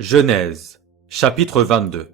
Genèse, chapitre 22.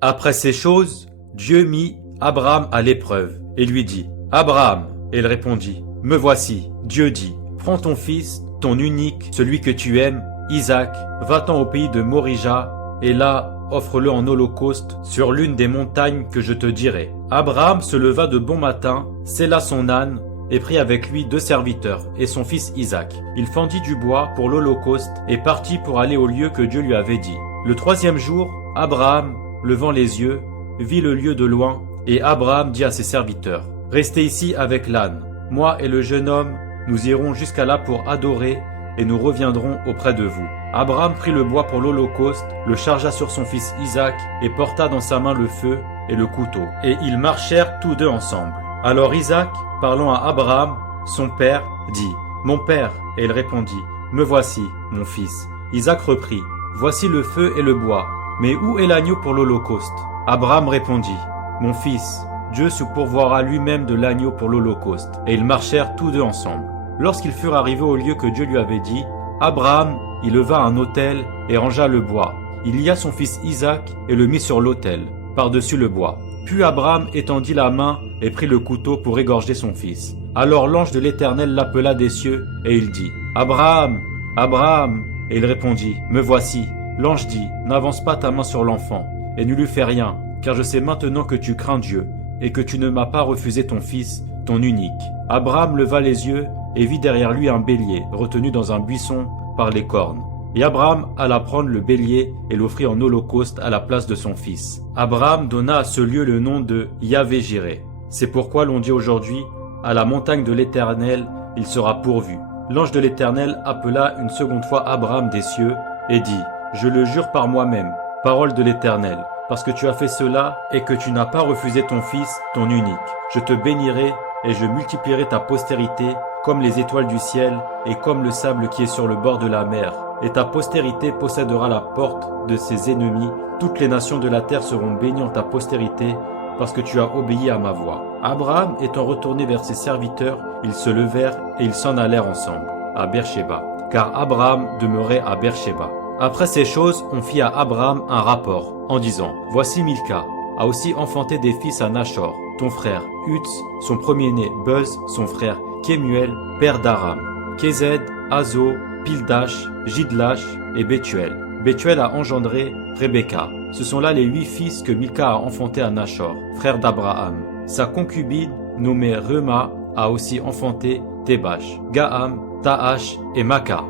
Après ces choses, Dieu mit Abraham à l'épreuve et lui dit, « Abraham !» Et il répondit, « Me voici. » Dieu dit, « Prends ton fils, ton unique, celui que tu aimes, Isaac, va-t'en au pays de Morija, et là, offre-le en holocauste sur l'une des montagnes que je te dirai. » Abraham se leva de bon matin, sella son âne, et prit avec lui 2 serviteurs et son fils Isaac. Il fendit du bois pour l'holocauste et partit pour aller au lieu que Dieu lui avait dit. Le 3e jour, Abraham, levant les yeux, vit le lieu de loin, et Abraham dit à ses serviteurs, « Restez ici avec l'âne. Moi et le jeune homme, nous irons jusqu'à là pour adorer, et nous reviendrons auprès de vous. » Abraham prit le bois pour l'holocauste, le chargea sur son fils Isaac, et porta dans sa main le feu et le couteau. Et ils marchèrent tous 2 ensemble. Alors Isaac, parlant à Abraham, son père, dit, « Mon père !» Et il répondit, « Me voici, mon fils. » Isaac reprit, « Voici le feu et le bois, mais où est l'agneau pour l'holocauste ?» Abraham répondit, « Mon fils, Dieu se pourvoira lui-même de l'agneau pour l'holocauste. » Et ils marchèrent tous 2 ensemble. Lorsqu'ils furent arrivés au lieu que Dieu lui avait dit, Abraham y leva un autel et rangea le bois. Il lia son fils Isaac et le mit sur l'autel, par-dessus le bois. Puis Abraham étendit la main et prit le couteau pour égorger son fils. Alors l'ange de l'Éternel l'appela des cieux, et il dit, « Abraham, Abraham !» Et il répondit, « Me voici. » L'ange dit, « N'avance pas ta main sur l'enfant, et ne lui fais rien, car je sais maintenant que tu crains Dieu, et que tu ne m'as pas refusé ton fils, ton unique. » Abraham leva les yeux, et vit derrière lui un bélier, retenu dans un buisson par les cornes. Et Abraham alla prendre le bélier et l'offrit en holocauste à la place de son fils. Abraham donna à ce lieu le nom de Yahvé-Jiré. C'est pourquoi l'on dit aujourd'hui, à la montagne de l'Éternel, il sera pourvu. L'ange de l'Éternel appela une seconde fois Abraham des cieux et dit, je le jure par moi-même, parole de l'Éternel, parce que tu as fait cela et que tu n'as pas refusé ton fils, ton unique. Je te bénirai et je multiplierai ta postérité comme les étoiles du ciel et comme le sable qui est sur le bord de la mer. Et ta postérité possédera la porte de ses ennemis. Toutes les nations de la terre seront bénies en ta postérité, parce que tu as obéi à ma voix. Abraham étant retourné vers ses serviteurs, ils se levèrent et ils s'en allèrent ensemble, à Beersheba, car Abraham demeurait à Beersheba. Après ces choses, on fit à Abraham un rapport, en disant, « Voici Milca a aussi enfanté des fils à Nachor, ton frère, Uts, son premier-né, Buz, son frère, Kemuel, père d'Aram, Kézed, Azo, Pildash, Jidlash et Bethuel. Bethuel a engendré Rebecca. Ce sont là les 8 fils que Milca a enfantés à Nachor, frère d'Abraham. Sa concubine, nommée Reuma, a aussi enfanté Tébash, Gaham, Tahash et Maka.